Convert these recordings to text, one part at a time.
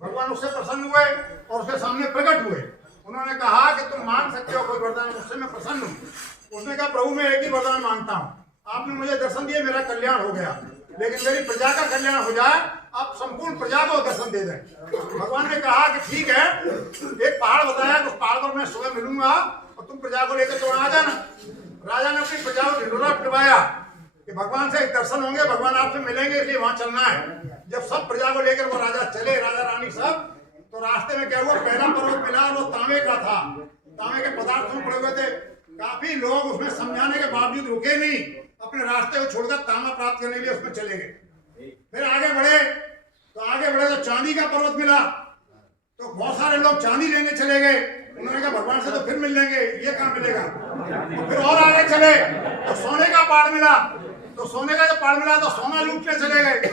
भगवान उससे प्रसन्न हुए और उसके सामने प्रकट हुए। उन्होंने कहा कि तुम मांग सकते हो कोई वरदान, उससे मैं प्रसन्न हूँ। उसने कहा प्रभु मैं एक ही वरदान मांगता हूँ, आपने मुझे दर्शन दिए, मेरा कल्याण हो गया, लेकिन मेरी प्रजा का कल्याण हो जाए, आप संपूर्ण प्रजा को दर्शन दे दें। भगवान ने कहा कि ठीक है, एक पहाड़ बताया, उस पहाड़ पर मैं सुबह मिलूंगा और तुम प्रजा को लेकर तो आ जाना। राजा ने अपनी प्रजा को ढिंढोरा पिटवाया कि भगवान से दर्शन होंगे, भगवान आपसे मिलेंगे, इसलिए वहां चलना है। जब सब प्रजा को लेकर वो राजा चले, राजा रानी सब, तो रास्ते में क्या हुआ, पहला पर्वत मिला और वो तांबे का था, तांबे के पदार्थ में पड़े हुए थे। काफी लोग उसमें समझाने के बावजूद रुके नहीं, अपने रास्ते को छोड़कर तांबा प्राप्त करने के लिए उसमें चले गए। फिर आगे बढ़े तो चांदी का पर्वत मिला, तो बहुत सारे लोग चांदी लेने चले गए। उन्होंने कहा भगवान से तो फिर मिल लेंगे, ये कहाँ मिलेगा। तो फिर और आगे चले तो सोने का पहाड़ मिला, तो सोने का जब पहाड़ मिला तो सोना लूटने चले गए।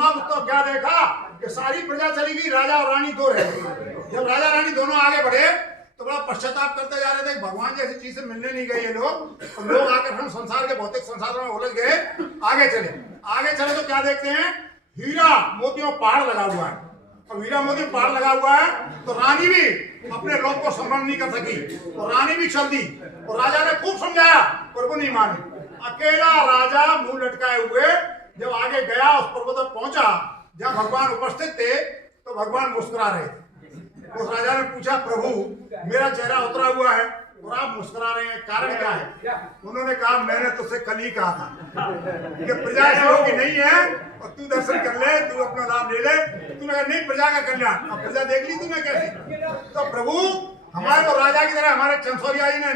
अब तो क्या देखा कि सारी प्रजा चली गई, राजा और रानी दो रह गए। जब राजा रानी दोनों आगे बढ़े तो बड़ा पश्चाताप करते जा रहे थे, भगवान जैसी चीज से मिलने नहीं गए ये लोग। और लोग आकर हम संसार के भौतिक संसाधनों में उलझ गए। आगे चले तो क्या देखते हैं, हीरा मोतियों पहाड़ लगा हुआ है। और हीरा मोती पहाड़ लगा हुआ है तो रानी भी अपने लोग को संभ्रम नहीं कर सकी, और रानी भी चल दी। और राजा ने खूब समझाया पर वो नहीं मानी। अकेला राजा मुंह लटकाए हुए जब आगे गया, उस पर्वत पर पहुंचा जहां भगवान उपस्थित थे, तो भगवान मुस्कुरा रहे थे। उस राजा ने पूछा प्रभु मेरा चेहरा उतरा हुआ है और आप मुस्कुरा रहे हैं, कारण क्या है। उन्होंने कहा मैंने तुझसे कल ही कहा था कि प्रजा की नहीं है और तू दर्शन कर ले, तू अपना लाभ ले ले। तूने कहा नहीं, प्रजा का कल्याण। अब प्रजा देख ली तूने कैसी। तो प्रभु हमारे को राजा की तरह हमारे चंसोरिया जी ने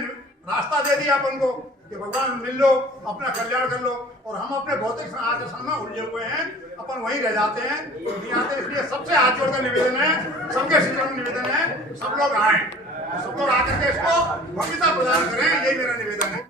रास्ता दे दिया अपन को कि भगवान मिल लो, अपना कल्याण कर लो। और हम अपने भौतिक आकर्षण में उलझे हुए हैं, अपन वहीं रह जाते हैं, नहीं आते। इसलिए सबसे हाथ जोड़कर निवेदन है, सबके शिष्यों में निवेदन है, सब लोग आए, सब लोग आकर के इसको भव्यता प्रदान करें, यही मेरा निवेदन है।